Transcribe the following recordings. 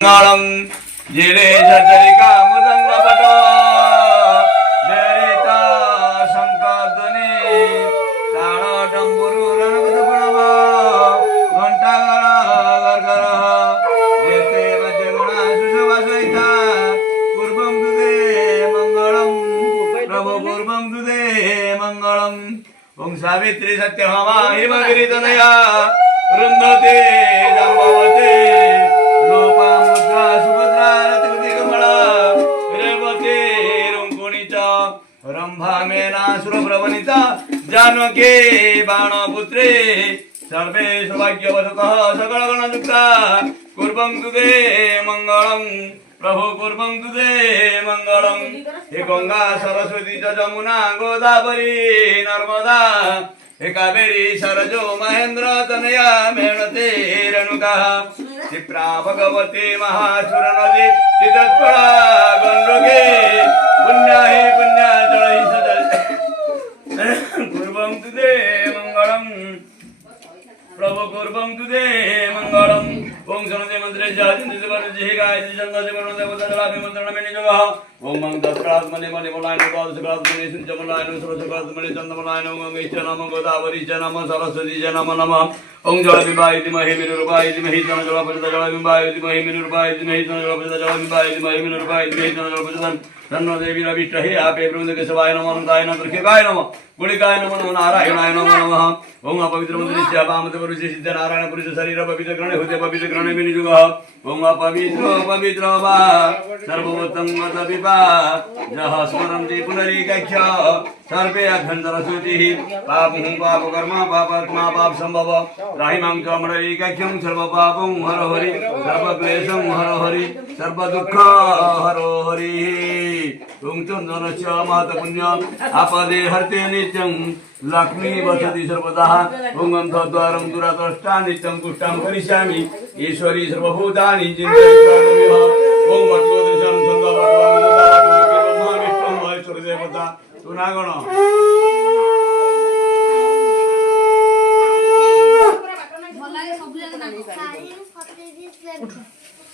मंगलम जिरे झरिका मृदंग पट बेरिता शंकध्वनि ताल डंबुरु रणकुतपणम घंटा गरगर जेते वज्रगुणा सुशोभासहिता पूर्वं तुदे मंगलम प्रभु पूर्वं तुदे मंगलम ओं सावित्री सत्यभामा हिमगिरितनया वृंदते जाम्बवते लोपामुद्रा सुभद्रा रतिपति कमला रेवते रुंकुणिचा रंभा मेना सुरप्रवनिता जानके बाणपुत्रे सर्वे सौभाग्यवततः सकलगुणयुक्ता कुर्वं तुदे मंगलम प्रभु कुर्वं तुदे मंगलम हे गंगा सरस्वती च जमुना गोदावरी नर्मदा हे कावेरी सरजो महेंद्र तनया मेणते रेणुका क्षिप्रा भगवती महासुर नदी चितत्परा गंडके पुण्या हे पुण्या जल ही सजल कुर्वं तुदे मंगलम प्रभु कुर्वं तुदे मंगलम ओम गणपति मंत्रे जातिंद्र वर्जे गायत्री छंदसे वर्णदेवता जलाभि मंत्रण में निजगः ओम मंग दत्तात्मने मने मलायन पाद सकलात्मने सिंचमलायन सरस्वतीमने चंदमलायन ओम गैच नमः गोदावरी च नमः सरस्वती च नमः ओम जलबिंबाय दिमहि विनुर्बाय दिमहि तनजलपतित जलबिंबाय दिमहि विनुर्बाय दिमहि तनजलपतित जलबिंबाय दिमहि विनुर्बाय दिमहि तनजलपतित तन्नो देवी रविष्टहे आपे ब्रह्म के सवाय नमः अनंताय नमः त्रिकाय नमः गुणिकाय नमः नारायणाय नमः ओम अपवित्र मंत्रिस्य पामते पुरुषे सिद्ध नारायण पुरुष शरीर पवित्र ग्रहणे होते पवित्र ग्रहणे में निजुगः ओम अपवित्र पवित्र वा सर्वोत्तम मत विपा जह स्मरन्ति पुनरीकक्ष्य सर्वे अभ्यंतर सूतिः पापं पाप कर्म पापात्मा पाप संभव राहिमां च मणरीकक्ष्यं सर्व पापं हर हरि सर्व क्लेशं हर हरि सर्व दुःख हर हरि ओम चंदनस्य महत पुण्य आपदे हर्ते नित्यं लक्ष्मी वसति सर्वदा ओम द्वारं दुरादृष्टा नित्यं पुष्टां करिष्यामि ईश्वरी सर्वभूतानि चिन्तयित्वा ओम वटोदृशं संगवटवां महाविष्णुं महेश्वर देवता तुनागण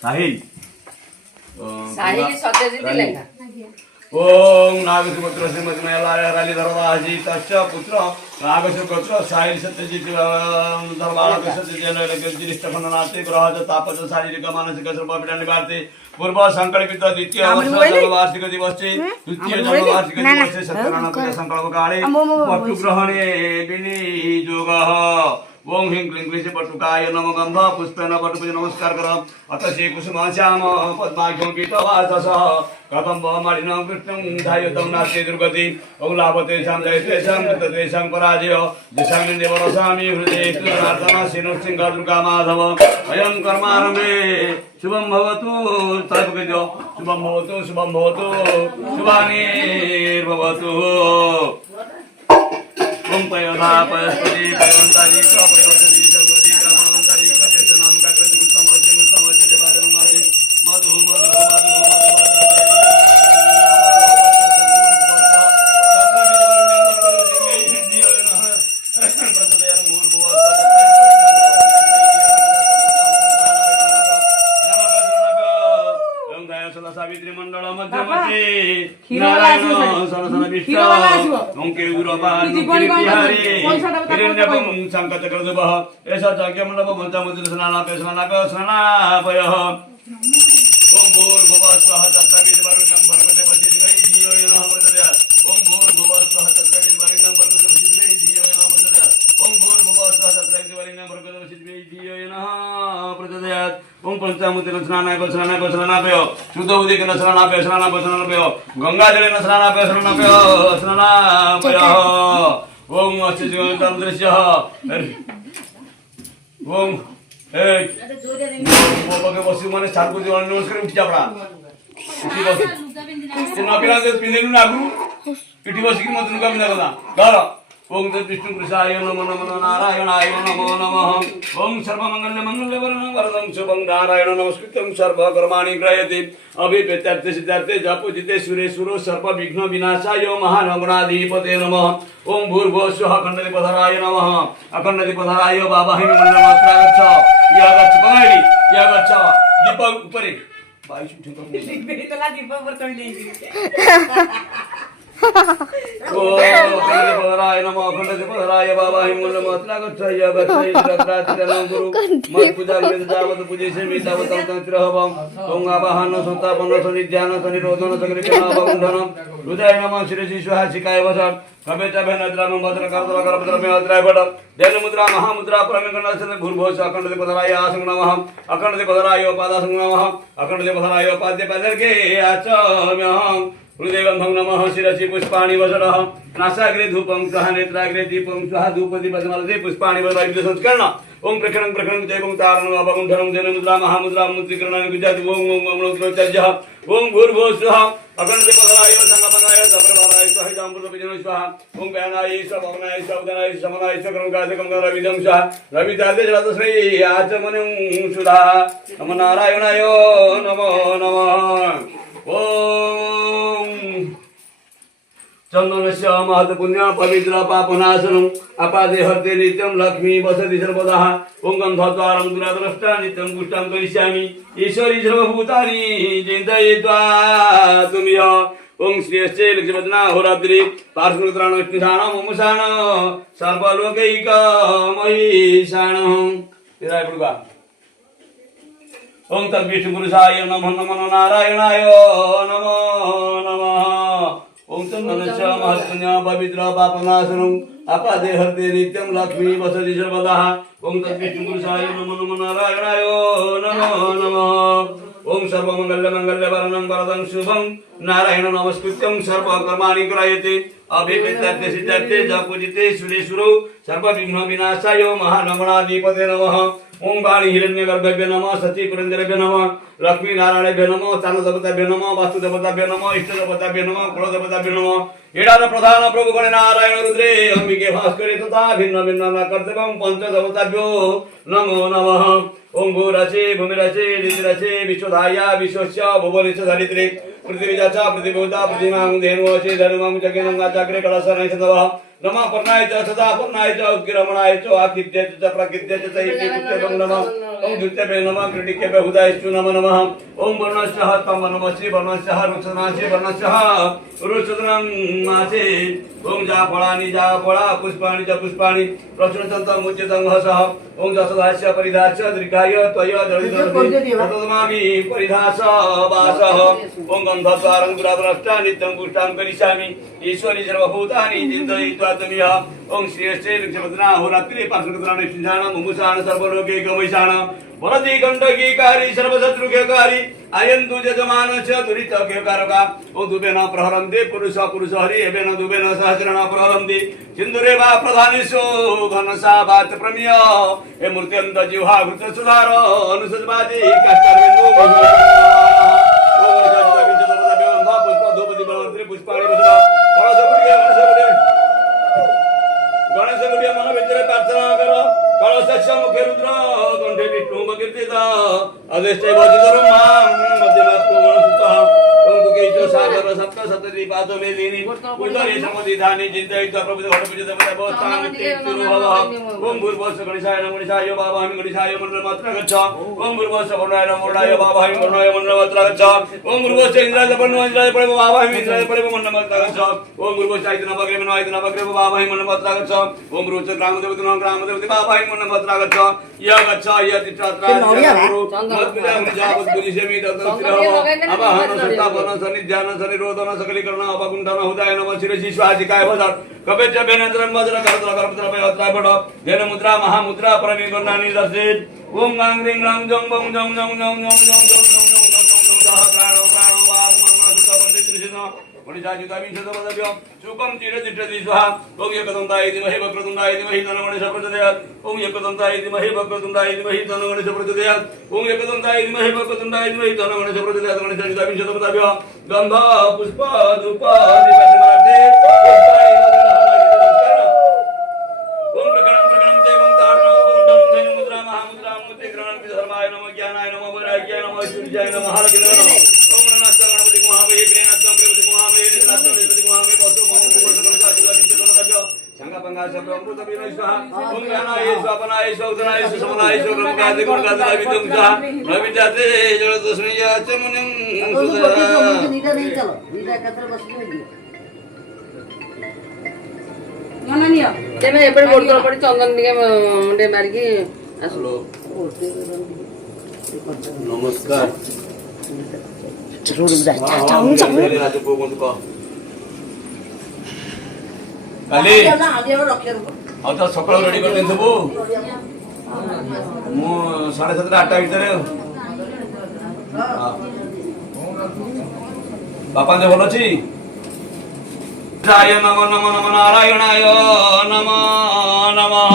साहिल साहिल सत्यजित लेखा ओम नागसुपुत्र श्रीमती मेलाली धर्माजी तस्य पुत्र नागसुपुत्र साहिल सत्यजित धर्माक सत्यजित खंडनाते ग्रह तापस शारीरिक मानसिक सर्वपीडा निवारते पूर्व संकल्पित द्वितीय वर्ष वार्षिक दिवसे तृतीय वार्षिक दिवसे सत्यनारायण संकल्प काले पटुग्रहणे विनियोगः ओम ह्रीं क्लीं क्लीं पटुकाय नमो गंध पुष्पेन पटुपूज नमस्कार कर अत श्री कुसुम श्याम पद्माख्यं पीतवाससः कदम्ब मालिनं कृष्णं ध्यायतं नास्ति दुर्गति ओम लाभते श्याम जयतेषां कृततेषां पराजय दिशां देवरसामि हृदये कृष्णार्चना सिंह दुर्गा माधव अयं कर्मारम्भे शुभं भवतु तद्गजो शुभं भवतु शुभं भवतु शुभानिर्भवतु ओम पयोधा पयस्पति पयंतारी का पयोधरी जगवती का मनंतारी का चेतनाम का कृत समझे मुसमझे देवादन मादे मधु मधु सावित्री मंडल मध्यमते नारायण सरसन विष्णु ओंके उरबान बिहारी हिरण्यपं संकटकृतभः एष चाक्यमण्डप पंचमुद्र स्नानापयः ओम भूर्भुवः स्वः तत्सवितुर्वरेण्यं भर्गो वसुदेवस्य धियो यो नः प्रचोदयात् ओम भूर्भुवः स्वः तत्सवितुर्वरेण्यं भर्गो वसुदेवस्य धियो यो नः प्रचोदयात् ओम भूर्भुवः स्वः तत्सवितुर्वरेण्यं भर्गो वसुदेवस्य धियो यो नः प्रचोदयात् ओम पंचामृतेन स्नानापय शुद्ध उदकेन स्नानापय गंगाजलेन स्नानापय ओम अच्युतं दृश्यः ओम बगे बसी माने सारको दिवान नमस्कार उठी जापड़ा उठी बस ते नपिला ते पिनेनु नागु पिठी बसी मत नुका बिना गला घर ओम विष्णु कृष्णाय नमो नमो नारायणाय नमो नमः ओम सर्वमंगल मंगल वरदं शुभं नारायण नमस्कृतं सर्वकर्माणि ग्रह्यते अभिप्रेत्यार्थे सिद्धार्थे जपोजिते सुरेशुरो सर्व विघ्न विनाशाय महानगुणाधिपते नमः ओम भूर्भुवः स्वः अखण्डदीपधराय नमः अखण्डदीपधराय बाबाहि मंडलमात्रागच्छ या गच्छ पगाइडी या गच्छ दीप ऊपर आहे बाई पदराय नमो अखंड पदराय बाबा हिमूल मात्रा गच्छय गच्छय रत्रातिरनं गुरु मत पूजा में जावत पूजेसे मी तावत तंत्रहवं ओम आवाहन संतापन सनिध्यान सनिरोधन सकलिकनाभवंधन हृदय नमः श्री स्वाहा शिकाय वसन कबेचा भेनद्राम भद्र करतला करपत्र में अद्राय बड दैन मुद्रा महामुद्रा परमेकरणासन भूर्भुवः अखंड पदराय आसं नमः अखंड पदराय पादासं नमः अखंड पदराय पाद्य पदर्गे आचम्यहं हृदयबंधं नमः शिरसि पुष्पाणि वसरः नासाग्रे धूपं सह नेत्राग्रे दीपं सह धूपदीपसमलसे पुष्पाणि वसरः संस्करण ओम प्रकरण प्रकरण जयं तारणं अवगुंठनं जन मुद्रा महामुद्रा मुद्रिकरणानि गुजराति ओम ओम अमृतोच्चयः ओम भूर्भुवः स्वः अखंड पदराय संगमनाय सप्रभाराय सहितामृत विजय स्वाहा ओम ज्ञानाय सवनाय सवदनाय समनाय सकरंगादकं रविदं स्वाहा रविदाते जलतश्री आचमनं सुधा नमो नारायणाय नमो नमः ओम चंदनस्य महत् पुण्य पवित्र पापनाशनम् अपादे हर्ते नित्यं लक्ष्मी वसति सर्वदा ओम गन्धद्वारं दुराद्रष्टा नित्यं पुष्टां करिष्यामि ईश्वरी सर्वभूतानि चिन्तयित्वा तुमिह ओम श्रीयश्चे लक्ष्मीवदना होरात्रि पार्श्वत्राण विष्णुशान मुमुशान सर्वलोकैक महिषाण इधर पढ़ूंगा ओम तद्विष्णुपुरुषाय नमो नमो नारायणाय नमो नमः ओम चंदनस्य महत्पुण्य पवित्र पापनाशनम् अपादे हर्ते नित्यं लक्ष्मी वसति सर्वदा ओम तद्विष्णुपुरुषाय नमो नमो नारायणाय नमो नमः ओम सर्वमंगलमंगलवरणं वरदं शुभं नारायण नमस्कृत्यं सर्वकर्माणि कारयते अभिप्रेत्यार्थे सिद्धार्थे च पूजिते सुरेशुरौ सर्वविघ्न विनाशाय महानमनाधिपते नमः ओम वाणी हिरण्यगर्भभ्य नमः सची पुरंदरेभ्य नमः लक्ष्मी नारायणेभ्य नमः चानुदेवताभ्य नमः वास्तुदेवताभ्य नमः इष्टदेवताभ्य नमः कुलदेवताभ्य नमः एडार प्रधान प्रभु गणे नारायण रुद्रे अंबिके भास्करे तथा भिन्न भिन्न कर्तव्यं पंचदेवताभ्यो नमो नमः ओम भूरचे भूमिरचे नितिरचे विश्वधाया विश्वस्य भुवनेश्वर धरित्रे पृथ्वीजाचा पृथ्वीभूता पृथ्वीमां धेनुवचे धर्मं जगेनं चाक्रे कलशनै सदवः नमः पर्णाय च सदा पर्णाय च उद्गिरमणाय च आदित्य च प्रकृत्य च इति पुत्रं नमः ओम द्वितीये नमः क्रीडिके हुदायस्तु नमः नमः ओम वर्णस्य तम नमः श्री वर्णस्य रुक्षनाचे वर्णस्य रुक्षनं माचे ओम जा फळा पुष्पाणि च पुष्पाणि प्रश्नचन्तं उच्यतं हसः ओम जसदास्य परिधास्य दीर्घाय त्वय जलितोऽसि ततोमामि परिधास वासः ओम गन्धद्वारं दुराद्रष्टा नित्यं पुष्टां करिष्यामि ईश्वरी सर्वभूतानि चिन्तयित्वा तुमिह ओम श्रीयश्चे लक्ष्मीवदना होरात्रि पार्श्वत्राण विष्णुशान मुमुशान सर्वलोके गमैशान वरदी कंटकीकारी सर्वशत्रुकेकारी आयन्तु यजमान च दुरितकेकारका ओ दुबेन प्रहरन्ति पुरुष हरि एवेन दुबेन सहस्रेण प्रहरन्ति सिन्दूरे वा प्रधानेषु घनसा वात प्रमेय हे मूर्त्यन्त जिह्वा घृत सुधार अनुसजबाजी काष्ठारवेन्दु पुष्पाणि गणेश गुड़िया मन भितर प्रार्थना कर कलश मुखे रुद्र कंठे विष्णु कीर्तित अदेष्टे वजिधर सागर सप्त सप्तति पाचो मेदिनी उदरे समुदिधानि चिन्तयित्वा प्रभुते घटपूजित देवतानां ओम भूर्भुवः गणेशाय नमो गणेशाय वावाहं गणेशाय मन्त्रमात्र गच्छ ओम भूर्भुवः वर्णाय नमो वर्णाय वावाहं वर्णाय मन्त्रमात्र गच्छ ओम भूर्भुवः इंद्राय वर्णाय इंद्राय परे वावाहं इंद्राय परे मन्त्रमात्र गच्छ ओम भूर्भुवः आयतनवग्रे वावाहं मन्त्रमात्र गच्छ ओम भूर्भुवः ग्रामदेवते वावाहं मन्त्रमात्र गच्छ य गच्छ य तित्रात्रा मत्पूजां जावत् गुरिसेमि तत्र अवाहन संस्थापन सनिध्यान सनिरोधन सकलीकरण अवगुंठन हृदय नमः शिरसि स्वाहाशिकाय वदन कपेच बेनेत्रं वज्र करतल करपत्र में अत्राय बड धेनु मुद्रा महामुद्रा परमेकरणानि दर्शित ओम गां ह्रीं ग्रां जं बं जं जं जं जं जं जं जं जं प्राणो प्राणो वाग मन सुत बंदे दृशिनो मणिजाजुता विशदवदभ्यो सुखं चिरतिष्ठति स्वाहा ओम एकदन्ताय धीमहि वक्रतुण्डाय धीमहि तन्नो गणेशः प्रचोदयात् ओम एकदन्ताय धीमहि वक्रतुण्डाय धीमहि तन्नो गणेशः प्रचोदयात् ओम एकदन्ताय धीमहि वक्रतुण्डाय धीमहि तन्नो गणेशः प्रचोदयात् गणेशजाजुता विशदवदभ्यो गंध पुष्प धूप दीपमार्ते ओम प्रकरणं प्रकरणं देवं तारणं वरुणं धनु मुद्रा महामुद्रा मुद्रे ग्रहणं विधर्माय नमः ज्ञानाय नमः वैराग्याय नमः सूर्याय नमः हरगिरे नमः ओम नमस्ते गणपति महामहे ग्रेणाद्यं प्रभृति महामहे निराद्यं प्रभृति महामहे वसु महामहे संगा पंगा सब अमृत विनय स्वाहा ओम ज्ञानाय स्वापनाय सौधनाय सुसमनाय सुब्रह्मकादि गुणकादि विद्युम स्वाहा रविजाते जल दशनीय चमुनिं नीटा नहीं चलो नीटा कतर बस के तेमे एपटे गोड़ तळ पड़ी चंदन टिके मुंडे मारिकी आसलो नमस्कार जरूर जा काली आलिया रखे ଆଉ ତ ସକାଳୁ ରେଡି କରିଦେଇଥିବୁ ମୁଁ 7:30 8ଟା ଭିତରେ ବାପା ଦେହ ଭଲ ଅଛି नमो नमो नमो नारायणाय नमो नमः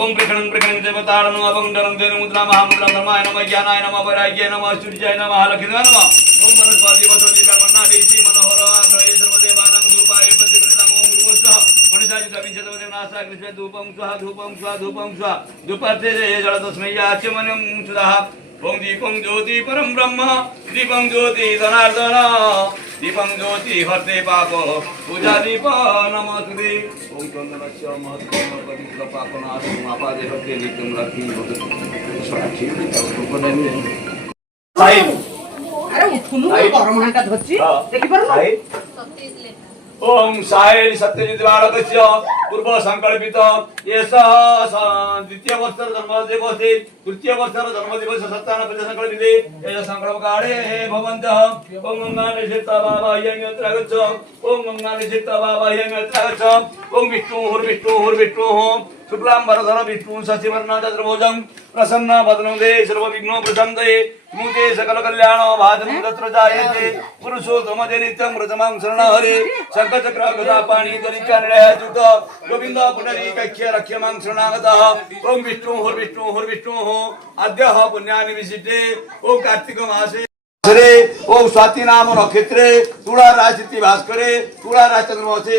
ओम कृष्णं कृष्णं देवतारणं अवंडनं देन मुद्रा महामुद्रा धर्माय नमः ज्ञानाय नमः वैराग्याय नमः सूर्याय नमः लक्ष्मीनाय नमः ओम वनस्पति वसोति ब्रह्मणा देशी मनोहर आग्रहे सर्वदेवानां धूपाय प्रतिगृहीतं ओम गुरुस्वः मनुष्याय विंशतिदेवनासा कृष्ण धूपं स्वाहा धूपं स्वाहा धूपं स्वाहा धूपार्थे जलदस्मै याचमनं सुधाः ओम दीपं ज्योति परम ब्रह्म दीपं ज्योति धनार्दन दीपं ज्योति हरते पाप पूजा दीप नमस्ते ओम चंदनस्य महत्त्वं पवित्र पापनाशं आपादे हरते नित्यं रक्षि साक्षी साई अरे उठुनु गरम हांटा धरछि देखि परु ओम साई सत्यजित बालकस्य पूर्व संकल्पित एष द्वितीय वर्षर जन्म दिवस तृतीय वर्षर जन्म दिवस सत्तान प्रति संकल्पित एष संकल्प काले भवन्तः ओम गंगाने सीता बाबा यत्र गच्छ ओम गंगाने सीता बाबा यत्र गच्छ ओम विष्णु शुक्लांबरधर विष्णु शशिवर्ण चतुर्भुजं प्रसन्न वदनं दे सर्वविघ्नो प्रशान्तये मुते सकल कल्याण भाजनं तत्र जायते पुरुषोत्तम नित्यं व्रतमां शरण हरे शंखचक्र गदा पाणि दरिका निलयजुत गोविंद पुंडरीकाक्ष रक्ष्यमां शरणागतः ओम विष्णु अद्यः पुण्यानि विशिष्टे ओम कार्तिक मासे ओम स्वाति नाम नक्षत्रे तुला राशि भास्करे तुला राजचंद्रमासे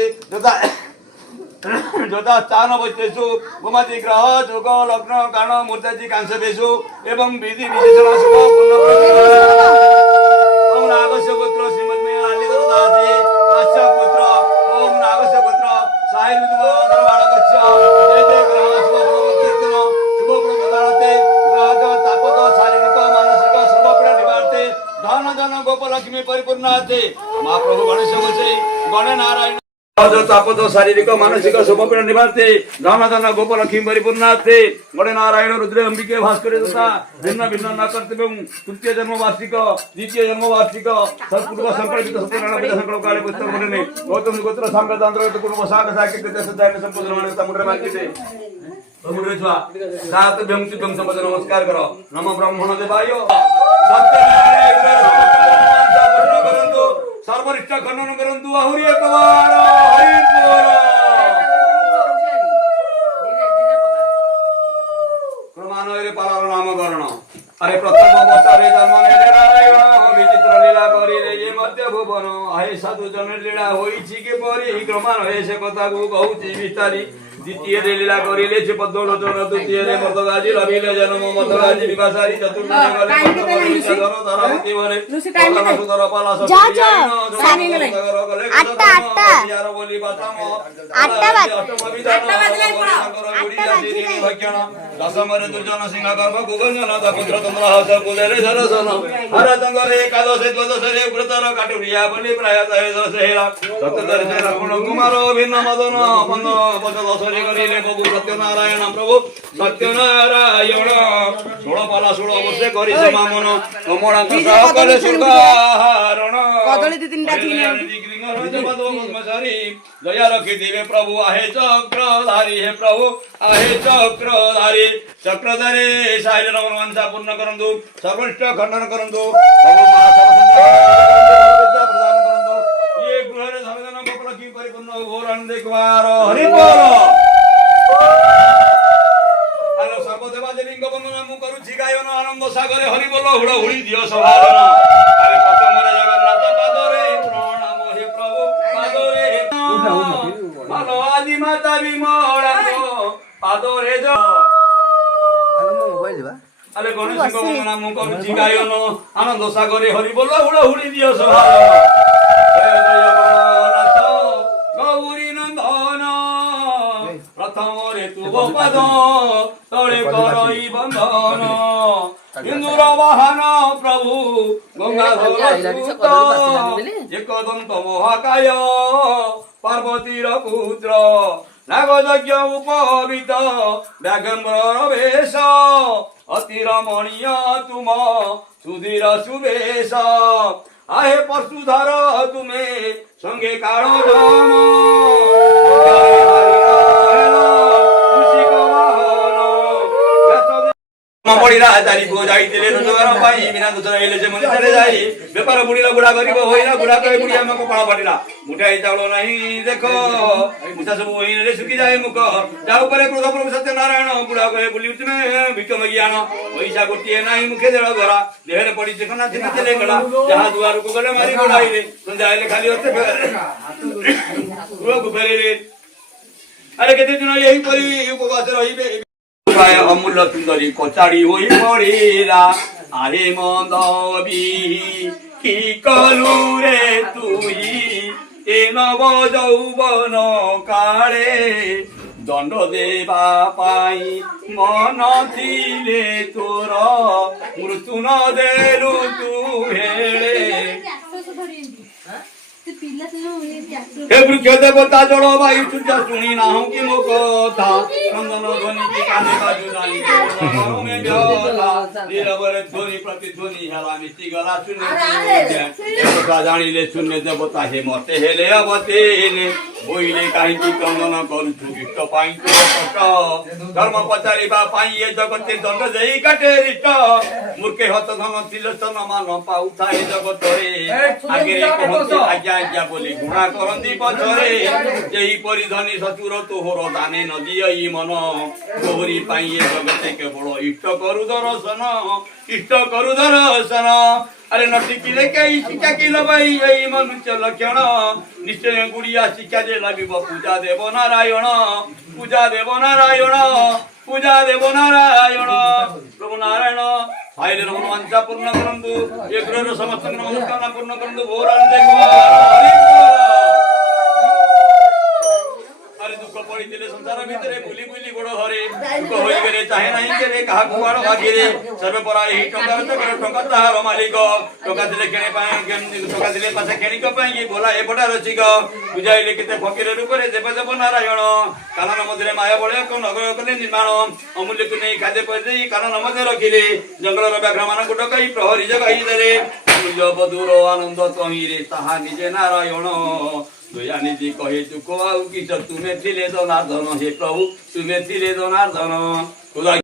যথা স্থান বৈতেষু গোমতি গ্রহ যোগ লগ্ন কাণ মূর্তি কাংসবেশু এবং বিধি বিশেষণ শুভ পূর্ণ ওম নাগস্য পুত্র শ্রীমদ্মে আলিদরদাসে তস্য পুত্র ওম নাগস্য পুত্র সাহিত্যম বালকস্য জয় জয় গ্রহ শুভ কীর্তন শুভ প্রদানতে গ্রহ তাপদ শারীরিক মানসিক সর্বপীড়া নিবারতে ধন ধন গোপলক্ষ্মী পরিপূর্ণাতে মহাপ্রভু গণেশ বসে গণে নারায়ণ तापद शारीरिक मानसिक शुभपीड़ा निवारते धन धन गोपलक्ष्मी परिपूर्णार्थे गणे नारायण रुद्र अंबिके भास्कर तथा भिन्न भिन्न न कर्तव्य तृतीय जन्म वार्षिक द्वितीय जन्म वार्षिक सत्पूर्व संकल्पित सत्यनारायण पूजा संकल्प काले पुस्तक बने गौतम गोत्र सांगत आंध्र कुटुंब साग साके सदाय संपूर्ण माने समुद्र मार्गिते समुद्र छुआ सात व्यक्ति तुम सब नमस्कार करो नमो ब्रह्मण देवाय सत्यनारायण सर्वनिष्ठ खंडन करंतु आहुरी एक बार हरि बोल क्रमान्वये पालन नामकरण अरे प्रथम अवतारे जन्म नेले नारायण विचित्र लीला करिले ये मध्य भुवन आहे साधु जन लीला होईछि के परि क्रमान्वये से कथा को कहूछि विस्तारी द्वितीय लीला करिले से पद्मलोचन तृतीय रे मर्दगाजी रविले जन्म मर्दगाजी विकासारी चतुर्थ गले धर धरती बने सुंदर पाला सब यार बोली बताम दशमरे दुर्जन सिंह गर्भ गुगंजन पुत्र चंद्र हस कुलेरे सरसन हर तंगरे एकादश द्वादश रे व्रतर काटुरिया बलि प्रायतः दश हेला सत्यधर से लक्ष्मण कुमार भिन्न मदन बंद पद करिले प्रभु सत्यनारायण प्रभु सत्यनारायण 16 पाला 16 वर्ष करि से मामन कमला कसा कले सुरगारण कदली दि तीनटा दया रखी देवे प्रभु आहे चक्रधारी हे प्रभु आहे चक्रधारी चक्रधारी साइल नमन वंशा पूर्ण करंतु सर्वनिष्ठ खंडन करंतु प्रभु प्रदान करंतु ये गृहरे सर्वजन गोपलक्ष्मी परिपूर्ण घोर आनंद कुमार हरि बोल आलो सर्वदेवा देवींग वंदना मु करूछि गायन आनंद सागरे हरि बोल हुड़ हुड़ी दियो सभाजन अरे प्रथम रे जगन्नाथ पादरे प्रणाम हे प्रभु पादरे मानो आदि माता विमलांगो पादरे जो आलो मोबाइल बा अरे गणेश सिंह वंदना मु करूछि गायन आनंद सागरे हरि बोल हुड़ हुड़ी दियो सभाजन जय जय गणनाथ गौरी नंदन ଗୋପାଦ ତଳେ କରଇ ବନ୍ଧନ ହିନ୍ଦୁର ବାହନ ପ୍ରଭୁ ଗଙ୍ଗାଧର ସୁତ ଏକଦନ୍ତ ମହାକାୟ ପାର୍ବତୀର ପୁତ୍ର ନାଗଯଜ୍ଞ ଉପବିତ ବ୍ୟାଘ୍ରର ବେଶ ଅତି ରମଣୀୟ ତୁମ ସୁଧୀର ସୁବେଶ आहे परशुधर तुमे संगे कालो जम पड़ा चारि पुओ जाइए रोजगार बिना दूसरा से मनीषा जाई बेपार बुढ़ीला बुढ़ा गरीब होइला बुढ़ा कहे बुढ़ी आम कपाड़ फाटिला मुठाई चाउल नहीं देख मुठा सब रे सुखी जाए मुख जाऊ पर क्रोध प्रभु सत्यनारायण बुढ़ा कहे बुली तुमे भिक मगी आण पैसा गोटे नहीं मुखे देड़ धरा देहरे पड़ी देख ना चले गला जहाँ दुआर को गले मारी गोड़ाइले संध्या खाली होते फेरे अरे केते दिन यही परी उपवास रही अमूल्य सुंदरी कचाड़ी होई पड़ेला आरे मंदबी की कलू रे तुई ए नव यौवन काले दंड देवा पाई मन थिले तोर मृत्यु न देलु तू हेले हे वृक्ष देवता जल वायु सूर्य शुणी ना कि मो कथा चंदन ध्वनि के काने बाजू जाई में ब्योला नीरवर ध्वनि प्रतिध्वनि हला मिष्टि गला शून्य देवता जानिले शून्य देवता हे मते हेले अवतेने बोइले काहे कि चंदन करू इष्ट पाई तो कष्ट धर्म पचारिबा पाई ए जगते दंड देई काटे रिष्ट मूर्खे हत धन तिलसन मान पाउथा ए जगत रे आगे कहते आज्ञा आज्ञा बोली गुणा करंदी पछरे जेही परि धनी सचुर तोहर दाने न दियई मन तोहरी पाई ए जगते केवल इष्ट करू दर्शन अरे नटिकिले कई शिक्षा की लबाई यही मनुष्य लक्षण निश्चय गुड़िया शिक्षा जे लगिब पूजा देव नारायण प्रभु नारायण आइले मनोवांछा पूर्ण करंतु एक समस्त मनोकामना पूर्ण करंतु अरे दुख पड़ी संसार भितर बुली बुली गोड़ धरे दुख होई गरे चाहे नहीं केरे कहा कुआड़ भागिरे सर्व परा एही टंका चक्र टंका तार मालिक टंका दिले केने पाए टंका दिले पासे केनी को पाए बोला ए बडा रचिक बुझाइले केते फकीर रूप रे देव देव नारायण कानन मध्यरे माया बळे को नगर कले निर्माण अमूल्य को नहीं खादे पदे कानन मध्य रखिले जंगल रो व्याघ्र मान को डकाई प्रहरी जगाई दरे मूल्य बधुर आनंद तहिरे ताहा निजे नारायण दया निधि कहे दुख आउ किस तुम्हें थिले जनार्दन हे प्रभु तुम्हें थिले जनार्दन।